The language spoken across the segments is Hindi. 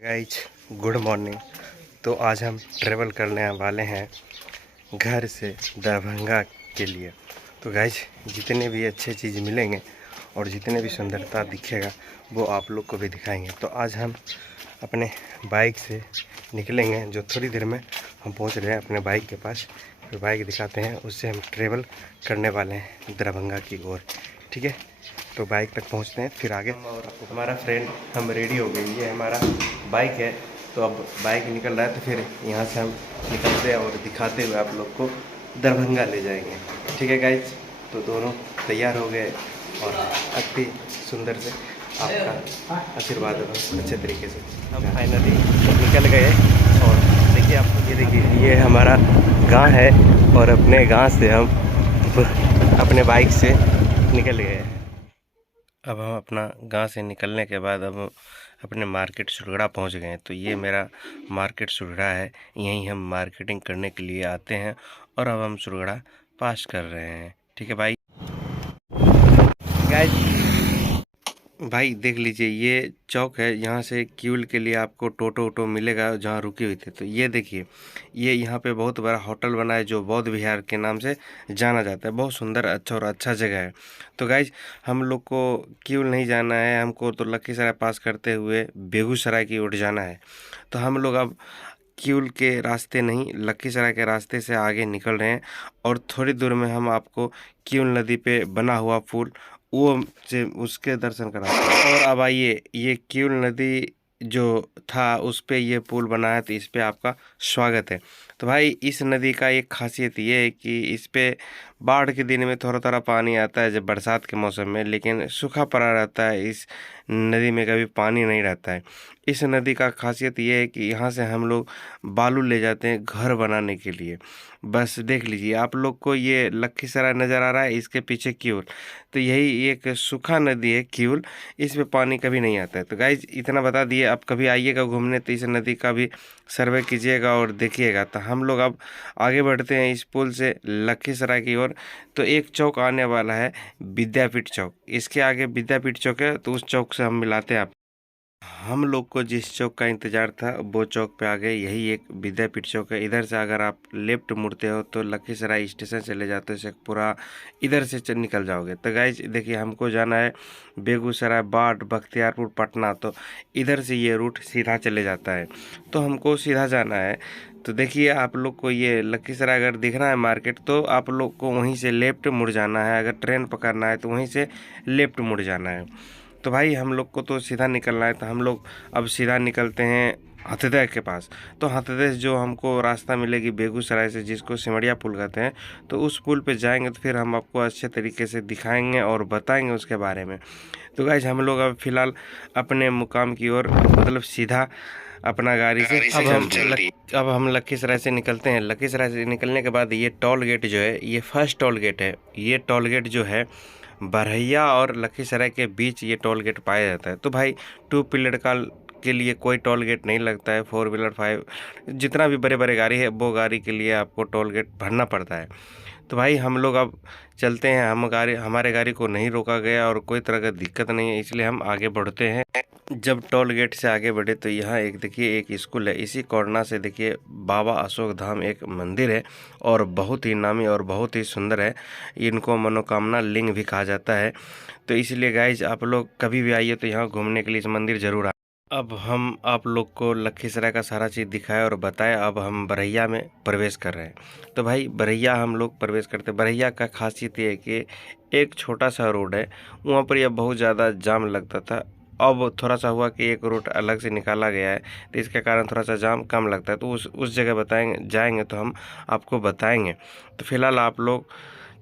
Guys good morning. तो आज हम ट्रेवल करने वाले हैं घर से दरभंगा के लिए। तो गाइज जितने भी अच्छे चीज़ मिलेंगे और जितने भी सुंदरता दिखेगा वो आप लोग को भी दिखाएंगे। तो आज हम अपने बाइक से निकलेंगे, जो थोड़ी देर में हम पहुंच रहे हैं अपने बाइक के पास। फिर बाइक दिखाते हैं, उससे हम ट्रेवल करने वाले हैं दरभंगा की ओर। ठीक है, तो बाइक तक पहुंचते हैं फिर आगे। और हमारा फ्रेंड हम रेडी हो गए, ये हमारा बाइक है। तो अब बाइक निकल रहा है, तो फिर यहाँ से हम निकलते हैं और दिखाते हुए आप लोग को दरभंगा ले जाएंगे। ठीक है गाइज, तो दोनों तैयार हो गए और अति सुंदर से आपका आशीर्वाद होगा अच्छे तरीके से। हम फाइनली निकल गए और देखिए आपको, ये देखिए ये हमारा गांव है और अपने गांव से हम अपने बाइक से निकल गए। अब हम अपना गांव से निकलने के बाद अब अपने मार्केट सुरगड़ा पहुंच गए हैं। तो ये मेरा मार्केट सुरगड़ा है, यहीं हम मार्केटिंग करने के लिए आते हैं और अब हम सुरगड़ा पास कर रहे हैं। ठीक है भाई। गाइस भाई देख लीजिए, ये चौक है, यहाँ से क्यूल के लिए आपको टोटो वोटो मिलेगा जहाँ रुके हुए थे। तो ये देखिए, ये यहाँ पे बहुत बड़ा होटल बना है जो बौद्ध विहार के नाम से जाना जाता है। बहुत सुंदर अच्छा जगह है। तो गाइज हम लोग को क्यूल नहीं जाना है, हमको तो लखीसराय पास करते हुए बेगूसराय की ओर जाना है। तो हम लोग अब क्यूल के रास्ते नहीं, लखीसराय के रास्ते से आगे निकल रहे हैं और थोड़ी दूर में हम आपको क्यूल नदी पे बना हुआ पुल वो से उसके दर्शन कराते हैं। और अब आइए, ये क्यूल नदी जो था उस पे ये पुल बना है, तो इस पे आपका स्वागत है। तो भाई इस नदी का एक खासियत ये है कि इस पे बाढ़ के दिन में थोड़ा थोड़ा पानी आता है जब बरसात के मौसम में, लेकिन सूखा पड़ा रहता है। इस नदी में कभी पानी नहीं रहता है। इस नदी का खासियत ये है कि यहाँ से हम लोग बालू ले जाते हैं घर बनाने के लिए। बस देख लीजिए आप लोग को, ये लखीसराय नज़र आ रहा है, इसके पीछे क्यूल। तो यही एक सूखा नदी है क्यूल, इसमें पानी कभी नहीं आता है। तो गाइज इतना बता दिए, आप कभी आइएगा घूमने तो इस नदी का भी सर्वे कीजिएगा और देखिएगा। तो हम लोग अब आगे बढ़ते हैं इस पुल से लखीसराय की ओर। तो एक चौक आने वाला है विद्यापीठ चौक, इसके आगे विद्यापीठ चौक है, तो उस चौक से हम मिलाते हैं आप। हम लोग को जिस चौक का इंतज़ार था वो चौक पे आ गए। यही एक विद्यापीठ चौक है। इधर से अगर आप लेफ्ट मुड़ते हो तो लखीसराय स्टेशन चले जाते हो, पूरा इधर से निकल जाओगे। तो गाइज देखिए, हमको जाना है बेगूसराय, बाढ़, बख्तियारपुर, पटना। तो इधर से ये रूट सीधा चले जाता है, तो हमको सीधा जाना है। तो देखिए आप लोग को ये लखीसराय अगर दिख रहा है मार्केट, तो आप लोग को वहीं से लेफ्ट मुड़ जाना है। अगर ट्रेन पकड़ना है तो वहीं से लेफ्ट मुड़ जाना है। तो भाई हम लोग को तो सीधा निकलना है, तो हम लोग अब सीधा निकलते हैं हथदह के पास। तो हथदह जो हमको रास्ता मिलेगी बेगूसराय से, जिसको सिमड़िया पुल कहते हैं, तो उस पुल पे जाएंगे तो फिर हम आपको अच्छे तरीके से दिखाएंगे और बताएंगे उसके बारे में। तो गाइज हम लोग अब फिलहाल अपने मुकाम की ओर, मतलब सीधा अपना गाड़ी से अब हम लखीसराय से निकलते हैं। लखीसराय से निकलने के बाद ये टोल गेट जो है, ये फर्स्ट टोल गेट है। ये टोल गेट जो है बरहैया और लखीसराय के बीच ये टोल गेट पाया जाता है। तो भाई 2 व्हीलर का के लिए कोई टोल गेट नहीं लगता है। 4 व्हीलर 5 जितना भी बड़े बड़े गाड़ी है वो गाड़ी के लिए आपको टोल गेट भरना पड़ता है। तो भाई हम लोग अब चलते हैं। हमारे गाड़ी को नहीं रोका गया और कोई तरह का दिक्कत नहीं है, इसलिए हम आगे बढ़ते हैं। जब टोल गेट से आगे बढ़े तो यहाँ एक देखिए एक स्कूल है। इसी कोरोना से देखिए बाबा अशोक धाम एक मंदिर है और बहुत ही नामी और बहुत ही सुंदर है। इनको मनोकामना लिंग भी कहा जाता है। तो इसलिए गाइज आप लोग कभी भी आइए तो यहाँ घूमने के लिए इस मंदिर जरूर आए। अब हम आप लोग को लखीसराय का सारा चीज़ दिखाया और बताया। अब हम बरहैया में प्रवेश कर रहे हैं। तो भाई बरहैया हम लोग प्रवेश करते हैं। बरहैया का खासियत ये है कि एक छोटा सा रोड है, वहाँ पर यह बहुत ज़्यादा जाम लगता था। अब थोड़ा सा हुआ कि एक रूट अलग से निकाला गया है, तो इसके कारण थोड़ा सा जाम कम लगता है। तो उस जगह बताएंगे, जाएंगे तो हम आपको बताएंगे। तो फिलहाल आप लोग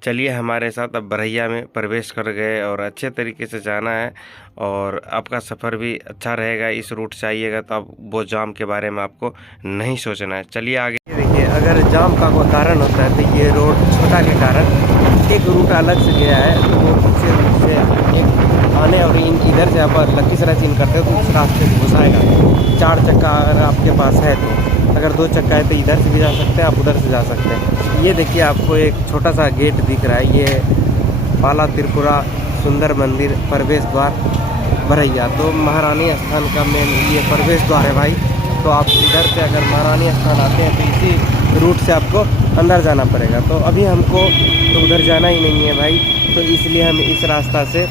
चलिए हमारे साथ। अब बरहैया में प्रवेश कर गए और अच्छे तरीके से जाना है और आपका सफ़र भी अच्छा रहेगा। इस रूट से आइएगा तो आप वो जाम के बारे में आपको नहीं सोचना है। चलिए आगे देखिए, अगर जाम का कोई कारण होता है तो ये रोड छोटा के कारण एक रूट अलग से गया है। तो वो दूसरे रूट से एक आने और इधर से आप लखीसराय से इन करते हो तो उस रास्ते से घुसाएगा। 4 चक्का अगर आपके पास है तो, अगर 2 चक्का है तो इधर से भी जा सकते हैं, आप उधर से जा सकते हैं। ये देखिए आपको एक छोटा सा गेट दिख रहा है, ये बाला त्रिपुरा सुंदर मंदिर प्रवेश द्वार। बरैया। तो महारानी स्थान का मेन ये प्रवेश द्वार है भाई। तो आप इधर से अगर महारानी स्थान आते हैं तो इसी रूट से आपको अंदर जाना पड़ेगा। तो अभी हमको तो उधर जाना ही नहीं है भाई, तो इसलिए हम इस रास्ता से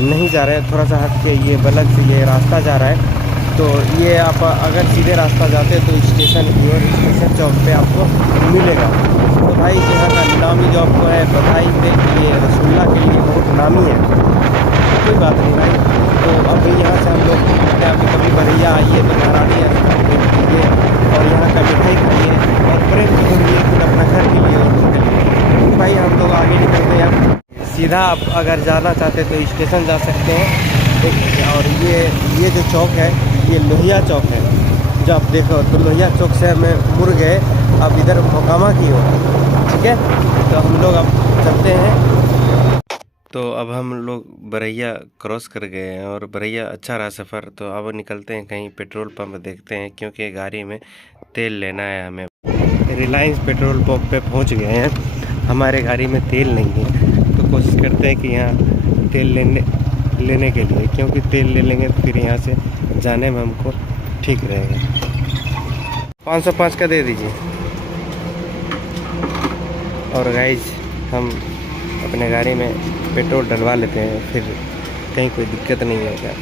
नहीं जा रहे हैं, थोड़ा सा हट के ये बलग से ये रास्ता जा रहा है। तो ये आप अगर सीधे रास्ता जाते हैं तो स्टेशन की ओर, स्टेशन चौक पे आपको मिलेगा। तो भाई यहाँ का नामी जो आपको है बताई थे कि ये रसगुल्ला के लिए बहुत नामी है, कोई बात नहीं भाई। तो अभी यहाँ से हम लोग अभी कभी बरैया आइए तो महारानी स्थान देखिए और यहाँ का मिठाई खाइए और प्रेम से घूमिए खुद अपना घर के लिए और निकलिए। तो भाई हम लोग आगे निकलते हैं। सीधा आप अगर जाना चाहते तो स्टेशन जा सकते हैं। और ये जो चौक है ये लोहिया चौक है। जब आप देखो तो लोहिया चौक से हमें मुड़ गए अब इधर मोकामा की ओर, ठीक है। तो हम लोग अब चलते हैं। तो अब हम लोग बरैया क्रॉस कर गए हैं और बरैया अच्छा रहा सफ़र। तो अब निकलते हैं कहीं पेट्रोल पंप देखते हैं, क्योंकि गाड़ी में तेल लेना है हमें। रिलायंस पेट्रोल पंप पे पहुंच गए हैं, हमारे गाड़ी में तेल नहीं है। तो कोशिश करते हैं कि यहाँ तेल लेने के लिए, क्योंकि तेल ले लेंगे तो फिर यहाँ से जाने में हमको ठीक रहेगा। 505 का दे दीजिए। और गाइज हम अपने गाड़ी में पेट्रोल डलवा लेते हैं, फिर कहीं कोई दिक्कत नहीं होगा।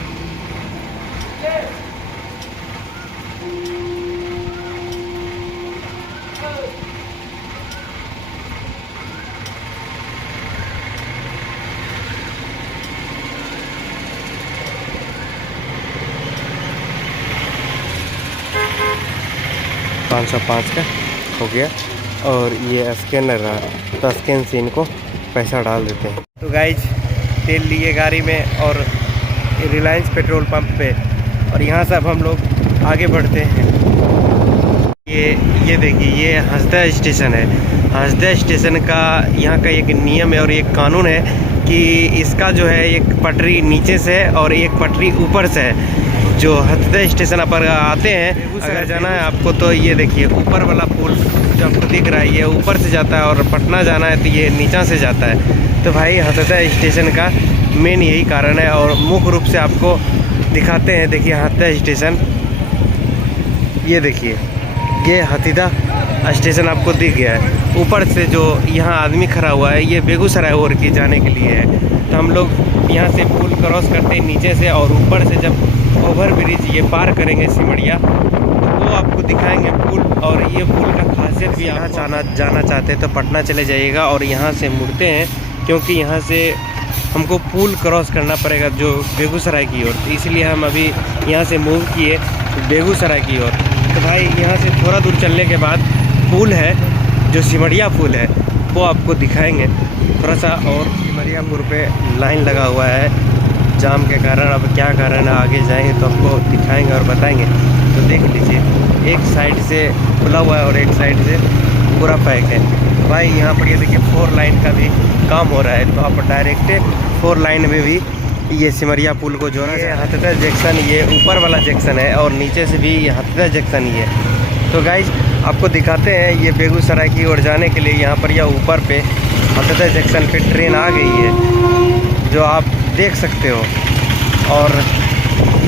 $505 का हो गया और ये स्कैनर रहा, तो स्कैन से इनको पैसा डाल देते हैं। तो गाइज तेल लिए गाड़ी में और रिलायंस पेट्रोल पंप पे, और यहाँ से अब हम लोग आगे बढ़ते हैं। ये देखिए ये हंसदा स्टेशन है। हंसदा स्टेशन का यहाँ का एक नियम है और एक कानून है कि इसका जो है एक पटरी नीचे से है और एक पटरी ऊपर से है। जो हंसदा स्टेशन पर आते हैं अगर जाना है आपको तो ये देखिए ऊपर वाला पुल जो आपको दिख रहा है ये ऊपर से जाता है, और पटना जाना है तो ये नीचा से जाता है। तो भाई हंसदा स्टेशन का मेन यही कारण है और मुख्य रूप से आपको दिखाते हैं। देखिए हंसदा स्टेशन, ये देखिए ये हंसदा स्टेशन आपको दिख गया है। ऊपर से जो यहाँ आदमी खड़ा हुआ है ये बेगूसराय ओर की जाने के लिए है। तो हम लोग यहाँ से पुल क्रॉस करते हैं नीचे से, और ऊपर से जब ओवर ब्रिज ये पार करेंगे सिमरिया तो वो आपको दिखाएंगे पुल। और ये पुल का खासियत भी, यहाँ जाना चाहते हैं तो पटना चले जाइएगा और यहाँ से मुड़ते हैं, क्योंकि यहाँ से हमको पुल क्रॉस करना पड़ेगा जो बेगूसराय की ओर। तो इसलिए हम अभी यहाँ से मूव किए बेगूसराय की ओर। तो भाई यहाँ से थोड़ा दूर चलने के बाद पुल है जो सिमरिया पुल है, वो आपको दिखाएंगे थोड़ा सा। और सिमरियापुर पे लाइन लगा हुआ है जाम के कारण, अब क्या कारण है आगे जाएंगे तो आपको दिखाएंगे और बताएंगे। तो देख लीजिए एक साइड से खुला हुआ है और एक साइड से पूरा पैक है। भाई यहाँ पर ये देखिए 4 लाइन का भी काम हो रहा है, तो आप डायरेक्ट 4 लाइन में भी ये सिमरिया पुल को जोड़ा है। हंसदा जंक्शन ये ऊपर वाला जंक्शन है और नीचे से भी हंसदा जंक्शन ही है। तो गाइज आपको दिखाते हैं ये बेगूसराय की ओर जाने के लिए यहाँ पर या ऊपर पे हंसदा जंक्शन पे ट्रेन आ गई है जो आप देख सकते हो। और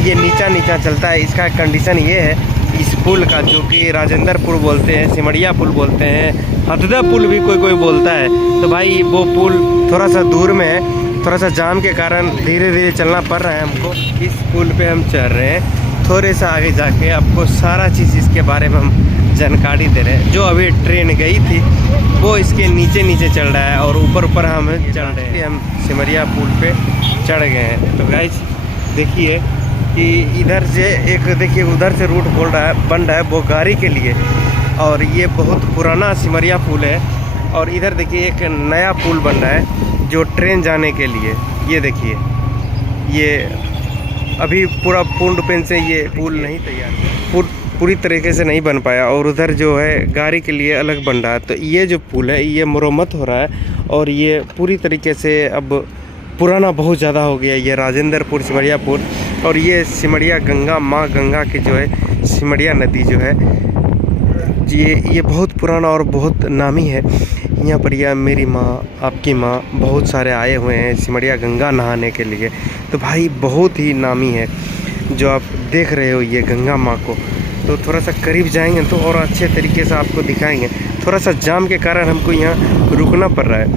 ये नीचा चलता है। इसका कंडीशन ये है इस पुल का, जो कि राजेंद्र पुल बोलते हैं, सिमरिया पुल बोलते हैं, हंसदा पुल भी कोई बोलता है। तो भाई वो पुल थोड़ा सा दूर में है, थोड़ा सा जाम के कारण धीरे धीरे चलना पड़ रहा है हमको। इस पुल पे हम चल रहे हैं, थोड़े सा आगे जाके आपको सारा चीज़ इसके बारे में हम जानकारी दे रहे हैं। जो अभी ट्रेन गई थी वो इसके नीचे चल रहा है और ऊपर हम चल रहे हैं। हम सिमरिया पुल पे चढ़ गए हैं। तो गाइस देखिए कि इधर से एक देखिए उधर से रूट बन रहा है वो गाड़ी के लिए, और ये बहुत पुराना सिमरिया पुल है। और इधर देखिए एक नया पुल बन रहा है जो ट्रेन जाने के लिए। ये देखिए ये अभी पूरा पूर्ण रूप से ये पुल नहीं तैयार, पूरी तरीके से नहीं बन पाया, और उधर जो है गाड़ी के लिए अलग बन रहा है। तो ये जो पुल है ये मरम्मत हो रहा है और ये पूरी तरीके से अब पुराना बहुत ज़्यादा हो गया ये राजेंद्रपुर सिमरियापुर। और ये सिमरिया गंगा माँ गंगा की जो है सिमरिया नदी जो है ये बहुत पुराना और बहुत नामी है। यहाँ पर यह मेरी माँ, आपकी माँ, बहुत सारे आए हुए हैं सिमरिया गंगा नहाने के लिए। तो भाई बहुत ही नामी है जो आप देख रहे हो ये गंगा माँ को। तो थोड़ा सा करीब जाएंगे तो और अच्छे तरीके से आपको दिखाएंगे। थोड़ा सा जाम के कारण हमको यहाँ रुकना पड़ रहा है।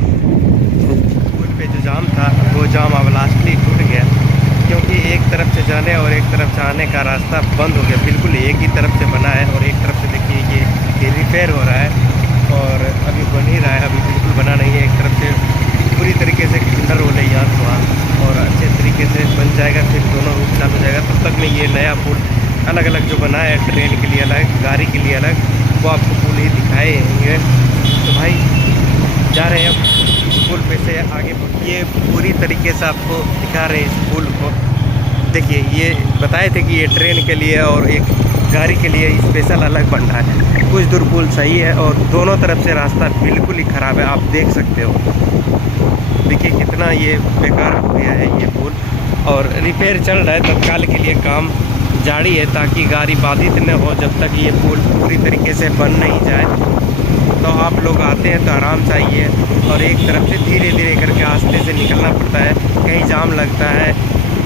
पुल पे जो जाम था वो जाम अब लास्टली टूट गया, क्योंकि एक तरफ से जाने और एक तरफ से आने का रास्ता बंद हो गया। बिल्कुल एक ही तरफ से बना है और एक तरफ से देखिए ये रिपेयर हो रहा है और अभी बन ही रहा है, अभी बिल्कुल बना नहीं है। एक तरफ से पूरी तरीके से खंडर हो रही यहाँ वहाँ और अच्छे तरीके से बन जाएगा, फिर दोनों रूट चालू हो जाएगा। तब तक में ये नया पुल अलग अलग जो बना है, ट्रेन के लिए अलग, गाड़ी के लिए अलग, वो आपको पुल ही दिखाएंगे। तो भाई जा रहे हैं अब इस पुल पे से आगे। ये पूरी तरीके से आपको दिखा रहे हैं इस पुल को। देखिए ये बताए थे कि ये ट्रेन के लिए और एक गाड़ी के लिए स्पेशल अलग बन रहा है। कुछ दूर पुल सही है और दोनों तरफ से रास्ता बिल्कुल ही ख़राब है, आप देख सकते हो। देखिए कितना ये बेकार हो गया है ये पुल और रिपेयर चल रहा है। तत्काल के लिए काम जारी है ताकि गाड़ी बाधित न हो जब तक ये पुल पूरी तरीके से बन नहीं जाए। तो आप लोग आते हैं तो आराम से आइए और एक तरफ से धीरे धीरे करके आस्ते से निकलना पड़ता है। कहीं जाम लगता है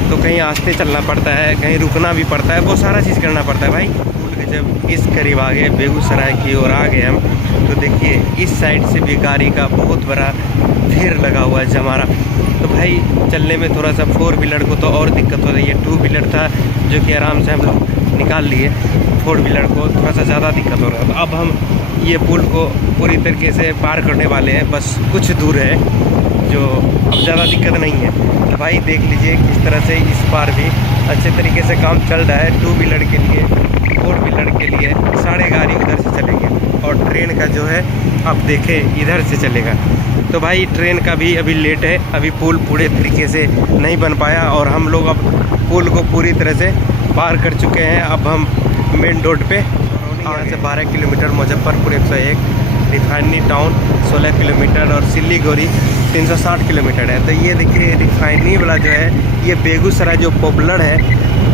तो कहीं आस्ते चलना पड़ता है, कहीं रुकना भी पड़ता है, वो सारा चीज़ करना पड़ता है भाई। पुल के जब इस करीब आ गए, बेगूसराय की ओर आ गए हम, तो देखिए इस साइड से भी गाड़ी का बहुत बड़ा भीड़ लगा हुआ है जमारा। तो भाई चलने में थोड़ा सा 4 व्हीलर को तो और दिक्कत हो रही है। 2 व्हीलर था जो कि आराम से हम लोग निकाल लिए, 4 व्हीलर को थोड़ा सा ज़्यादा दिक्कत हो रहा था। अब हम ये पुल को पूरी तरीके से पार करने वाले हैं, बस कुछ दूर है जो अब ज़्यादा दिक्कत नहीं है। तो भाई देख लीजिए किस तरह से इस पार भी अच्छे तरीके से काम चल रहा है। 2 व्हीलर के लिए, 4 व्हीलर के लिए सारे गाड़ी उधर से चलेंगे और ट्रेन का जो है आप देखें इधर से चलेगा। तो भाई ट्रेन का भी अभी लेट है, अभी पुल पूरे तरीके से नहीं बन पाया और हम लोग अब पुल को पूरी तरह से पार कर चुके हैं। अब हम मेन रोड पे, यहाँ से 12 kilometre, Muzaffarpur 101, refinery town 16 kilometre और सिल्लीगुड़ी 360 किलोमीटर है। तो ये देखिए रिफाइनरी वाला जो है ये बेगूसराय जो पॉपुलर है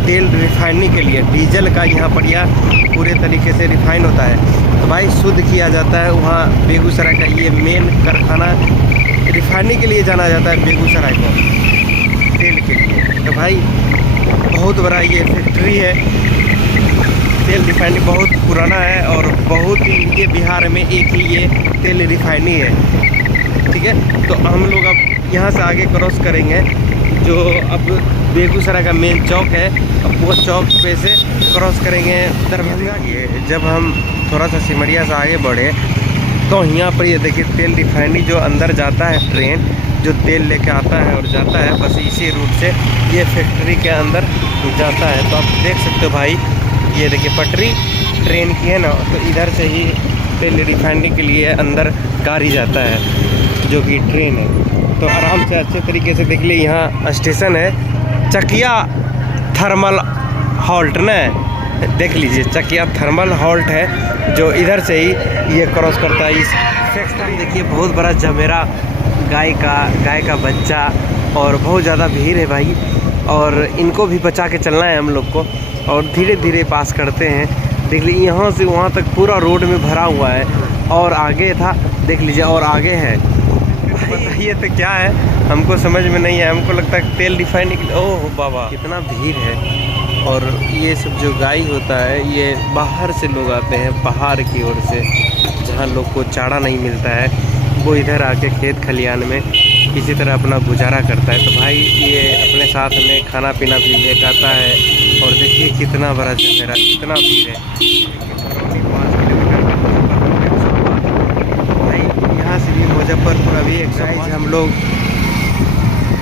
तेल रिफाइनरी के लिए, डीजल का यहाँ पर यह पूरे तरीके से रिफाइन होता है। तो भाई शुद्ध किया जाता है वहाँ बेगूसराय का ये मेन कारखाना रिफाइनरी के लिए जाना जाता है बेगूसराय को तेल के लिए। तो भाई बहुत बड़ा ये फैक्ट्री है, तेल रिफाइनरी बहुत पुराना है और बहुत ही ये बिहार में एक ही ये तेल रिफाइनरी है। ठीक है, तो हम लोग अब यहाँ से आगे क्रॉस करेंगे जो अब बेगूसराय का मेन चौक है। अब वो चौक पे से क्रॉस करेंगे दरभंगा की। जब हम थोड़ा सा सिमरिया से आगे बढ़े तो यहाँ पर ये देखिए तेल रिफाइनरी जो अंदर जाता है, ट्रेन जो तेल लेके आता है और जाता है, बस इसी रूट से ये फैक्ट्री के अंदर जाता है। तो आप देख सकते हो भाई, ये देखिए पटरी ट्रेन की है ना, तो इधर से ही तेल रिफाइनरी के लिए अंदर गाड़ी जाता है जो कि ट्रेन है। तो आराम से अच्छे तरीके से देख लीजिए, यहाँ स्टेशन है चकिया थर्मल हॉल्ट न, देख लीजिए चकिया थर्मल हॉल्ट है जो इधर से ही ये क्रॉस करता है इस फैक्ट्री। देखिए बहुत बड़ा जमेरा गाय का बच्चा और बहुत ज़्यादा भीड़ है भाई, और इनको भी बचा के चलना है हम लोग को और धीरे धीरे पास करते हैं। देख लीजिए यहाँ से वहाँ तक पूरा रोड में भरा हुआ है और आगे था, देख लीजिए और आगे है। बताइए तो क्या है, हमको समझ में नहीं है। हमको लगता है तेल रिफाइनरी के लिए। ओह बाबा कितना भीड़ है। और ये सब जो गाय होता है ये बाहर से लोग आते हैं, पहाड़ की ओर से, जहाँ लोग को चारा नहीं मिलता है, वो इधर आके खेत खलियान में किसी तरह अपना गुजारा करता है। तो भाई ये अपने साथ में खाना पीना भी लेकर आता है। और देखिए कितना बड़ा जमेरा, कितना भीड़ है। 5 किलोमीटर भाई यहाँ से भी मुजफ्फरपुर अभी 105। हम लोग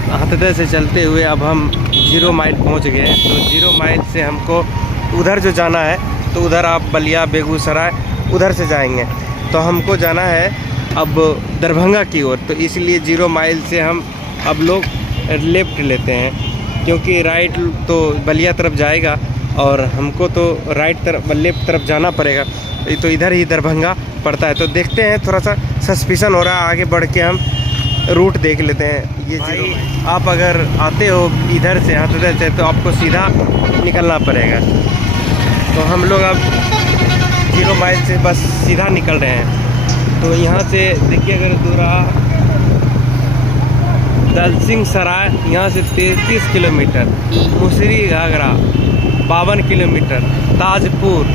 हथदे से चलते हुए अब हम 0 माइल पहुँच गए। तो 0 माइल से हमको उधर जो जाना है, तो उधर आप बलिया बेगूसराय उधर से जाएंगे। तो हमको जाना है अब दरभंगा की ओर, तो इसलिए 0 माइल से हम अब लोग लेफ़्ट लेते हैं, क्योंकि राइट तो बलिया तरफ जाएगा और हमको तो राइट तरफ लेफ़्ट तरफ जाना पड़ेगा। तो इधर ही दरभंगा पड़ता है। तो देखते हैं, थोड़ा सा सस्पिशन हो रहा है, आगे बढ़ के हम रूट देख लेते हैं। ये भाई आप अगर आते हो इधर से हथदे से तो आपको सीधा निकलना पड़ेगा। तो हम लोग अब 0 माइल से बस सीधा निकल रहे हैं। तो यहाँ से देखिए अगर दूरा दलसिंह सराय यहाँ से 33 किलोमीटर, मुसरी घाघरा 52 किलोमीटर, ताजपुर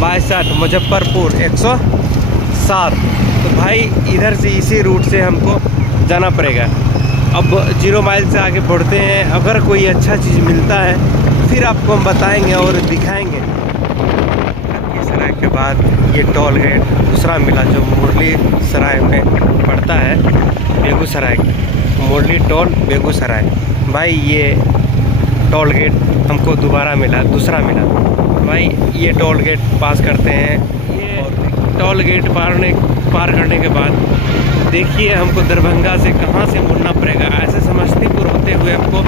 62, मुजफ्फरपुर 107। तो भाई इधर से इसी रूट से हमको जाना पड़ेगा। अब 0 माइल से आगे बढ़ते हैं, अगर कोई अच्छा चीज़ मिलता है फिर आपको हम बताएंगे और दिखाएंगे। ये सराय के बाद ये टोल गेट दूसरा मिला जो मुरली सराय में पड़ता है, बेगूसराय, मुरली टोल बेगूसराय। भाई ये टोल गेट हमको दोबारा मिला, दूसरा मिला। भाई ये टोल गेट पास करते हैं। ये टोल गेट पार करने के बाद देखिए हमको दरभंगा से कहाँ से मुड़ना पड़ेगा। ऐसे समस्तीपुर होते हुए हमको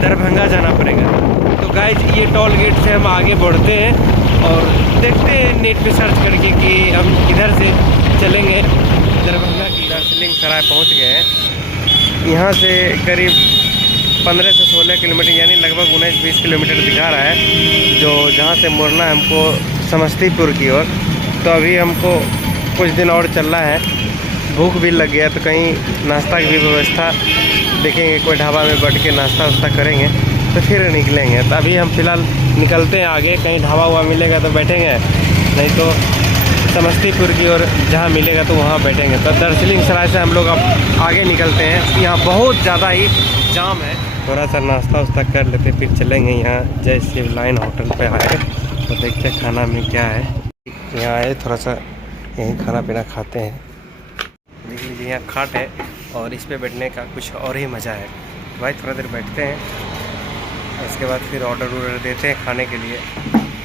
दरभंगा जाना पड़ेगा। तो गाइज ये टोल गेट से हम आगे बढ़ते हैं और देखते हैं नेट पे सर्च करके कि हम किधर से चलेंगे। दरभंगा की दार्जिलिंग सराय पहुँच गए हैं। यहाँ से करीब 15 से 16 किलोमीटर यानी लगभग 19-20 किलोमीटर दिखा रहा है, जो जहाँ से मुड़ना है हमको समस्तीपुर की ओर। तो अभी हमको कुछ दिन और चलना है, भूख भी लग गया तो कहीं नाश्ता की भी व्यवस्था देखेंगे, कोई ढाबा में बैठ के नाश्ता वास्ता करेंगे तो फिर निकलेंगे। तो अभी हम फिलहाल निकलते हैं आगे, कहीं ढाबा हुआ मिलेगा तो बैठेंगे, नहीं तो समस्तीपुर की ओर जहाँ मिलेगा तो वहाँ बैठेंगे। तो दार्जिलिंग सराय से हम लोग अब आगे निकलते हैं। यहाँ बहुत ज़्यादा ही जाम है, थोड़ा सा नाश्ता वास्ता कर लेते फिर चलेंगे। यहाँ जय शिव लाइन होटल पे आए तो देखते हैं खाना में क्या है। यहाँ आए थोड़ा सा यहीं खाना पीना खाते हैं। देख लीजिए यहाँ खाट है और इस पे बैठने का कुछ और ही मज़ा है। भाई थोड़ा देर बैठते हैं, उसके बाद फिर ऑर्डर देते हैं खाने के लिए।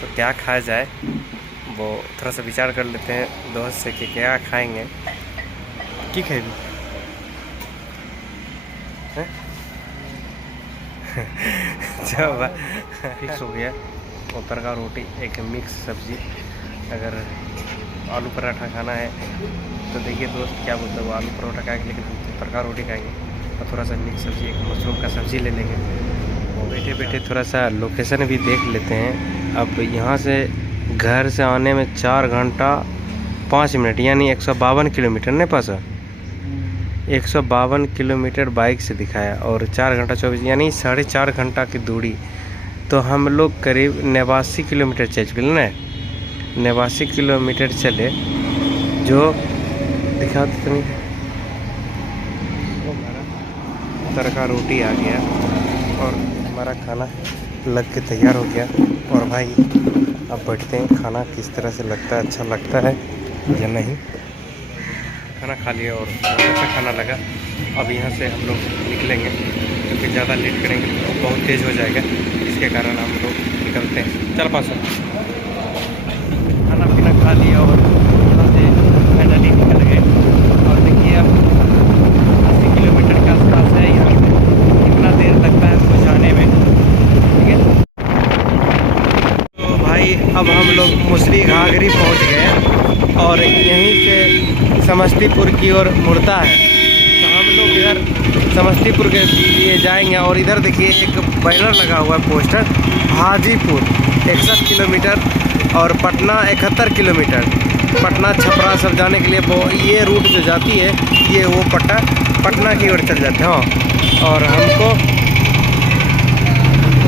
तो क्या खाया जाए वो थोड़ा सा विचार कर लेते हैं दोस्त से कि क्या खाएंगे, की खाएगी जब फिक्स हो गया ऊपर का रोटी, एक मिक्स सब्ज़ी। अगर आलू पराठा खाना है तो देखिए दोस्त क्या बोलते हैं, वो आलू पराठा खाएंगे लेकिन हम तड़का रोटी खाएंगे और थोड़ा सा मिक्स सब्ज़ी, एक मशरूम का सब्ज़ी ले लेंगे। और बैठे बैठे थोड़ा सा लोकेशन भी देख लेते हैं। अब यहाँ से घर से आने में 4 घंटा 5 मिनट यानी 152 किलोमीटर नहीं पास 152 किलोमीटर बाइक से दिखाया और 4 घंटा 24 यानी 4.5 घंटा की दूरी। तो हम लोग करीब 89 किलोमीटर चल चुके ना, 89 किलोमीटर चले, जो दिखा तो नहीं। तड़का रोटी आ गया और हमारा खाना लग के तैयार हो गया। और भाई अब बैठते हैं, खाना किस तरह से लगता है, अच्छा लगता है या नहीं। खाना खा लिया और अच्छा खाना लगा। अब यहाँ से हम लोग निकलेंगे क्योंकि ज़्यादा लेट करेंगे तो बहुत तेज़ हो जाएगा, इसके कारण हम लोग निकलते हैं। चल पास खाना पीना खा लिया और यहाँ से फाइनली निकल गए। और देखिए अब 80 किलोमीटर के आसपास है, यहाँ से कितना देर लगता है हमको जाने में, ठीक है। तो भाई अब हम लोग मुसरी घाघरी पहुँच गए और यहीं से समस्तीपुर की ओर मुड़ता है। तो हम लोग इधर समस्तीपुर के लिए जाएंगे और इधर देखिए एक बैनर लगा हुआ है, पोस्टर, हाजीपुर 61 किलोमीटर और पटना 71 किलोमीटर। पटना छपरा सब जाने के लिए वो ये रूट जो जाती है ये वो पटना की ओर चल जाते हैं। हाँ, और हमको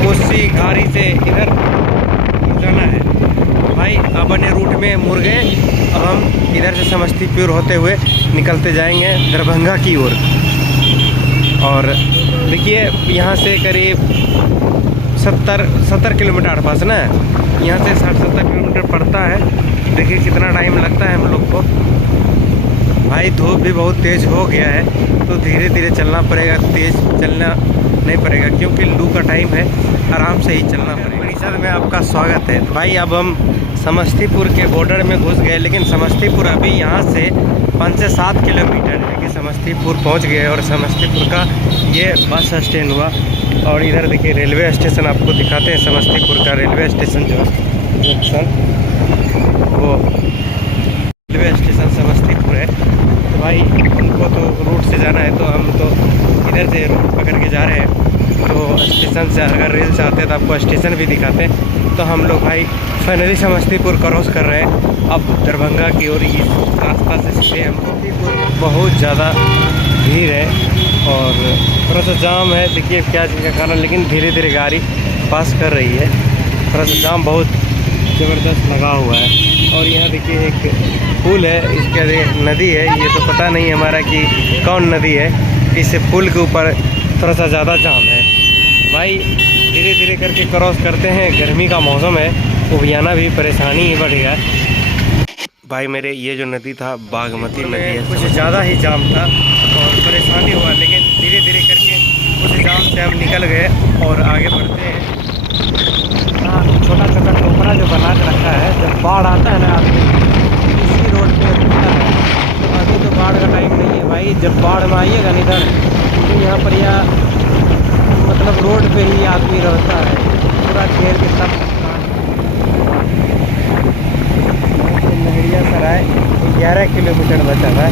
मुस्सी घारी से इधर जाना है। भाई अपने रूट में मुड़ गए, अब हम इधर से समस्तीपुर होते हुए निकलते जाएंगे दरभंगा की ओर। और देखिए यहाँ से करीब 70 किलोमीटर आसपास ना, यहाँ से 60-70 किलोमीटर पड़ता है। देखिए कितना टाइम लगता है हम लोग को। भाई धूप भी बहुत तेज़ हो गया है तो धीरे धीरे चलना पड़ेगा, तेज़ चलना नहीं पड़ेगा क्योंकि लू का टाइम है, आराम से ही चलना पड़ेगा। परिषद में आपका स्वागत है। भाई अब हम समस्तीपुर के बॉर्डर में घुस गए, लेकिन समस्तीपुर अभी यहाँ से 5 से 7 किलोमीटर है कि समस्तीपुर पहुँच गए। और समस्तीपुर का ये बस स्टैंड हुआ और इधर देखिए रेलवे स्टेशन आपको दिखाते हैं। समस्तीपुर का रेलवे स्टेशन जो जंक्शन, वो रेलवे स्टेशन समस्तीपुर है। तो भाई उनको तो रूट से जाना है तो हम तो इधर से रूट पकड़ के जा रहे हैं। तो स्टेशन से अगर रेल से आते तो आपको स्टेशन भी दिखाते। तो हम लोग भाई फाइनली समस्तीपुर क्रॉस कर रहे हैं अब दरभंगा की ओर। इस रास्ता से सीधे हम बहुत ज़्यादा भीड़ है और थोड़ा सा जाम है, देखिए क्या चीज़ का कारण, लेकिन धीरे धीरे गाड़ी पास कर रही है। थोड़ा सा जाम बहुत ज़बरदस्त लगा हुआ है। और यहाँ देखिए एक पुल है, इसके आगे नदी है, ये तो पता नहीं हमारा कि कौन नदी है। इस पुल के ऊपर थोड़ा सा ज़्यादा जाम है भाई। धीरे धीरे करके क्रॉस करते हैं, गर्मी का मौसम है, उबियाना भी परेशानी ही बढ़ेगा भाई। मेरे ये जो नदी था बागमती नदी है, कुछ ज़्यादा ही जाम था और परेशानी हुआ, लेकिन धीरे धीरे करके उस जाम से हम निकल गए और आगे बढ़ते हैं। हाँ, छोटा छोटा टोकरा जो बना के रखा है, जब बाढ़ आता है ना आदमी इसी रोड पे रुकता है। तो अभी तो बाढ़ का टाइम नहीं है भाई, जब बाढ़ में आइएगा ना इधर तो यहाँ पर या मतलब रोड पे ही आदमी रहता है, पूरा घेर के सब। लहरियासराय 11 किलोमीटर बचा है,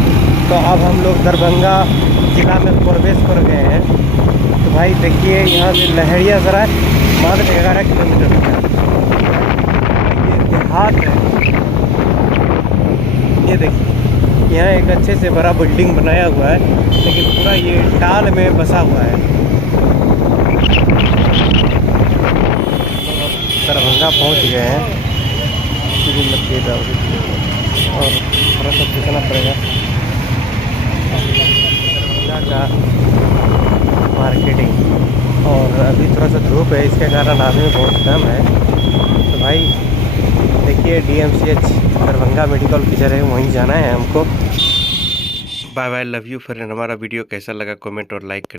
तो अब हम लोग दरभंगा जिला में प्रवेश कर गए हैं। तो भाई देखिए यहाँ से लहरियासराय मात्र 11 किलोमीटर बचा है। ये देहात है, ये देखिए यहाँ एक अच्छे से बड़ा बिल्डिंग बनाया हुआ है, लेकिन पूरा ये टाल में बसा हुआ है। दरभंगा पहुँच गए हैं और थोड़ा सा पूछना पड़ेगा दरभंगा का मार्केटिंग। और अभी थोड़ा सा धूप है, इसके कारण आदमी बहुत कम है। तो भाई देखिए DMCH दरभंगा मेडिकल की जगह वहीं जाना है हमको। Bye bye, love you friend. हमारा वीडियो कैसा लगा कमेंट और लाइक करें।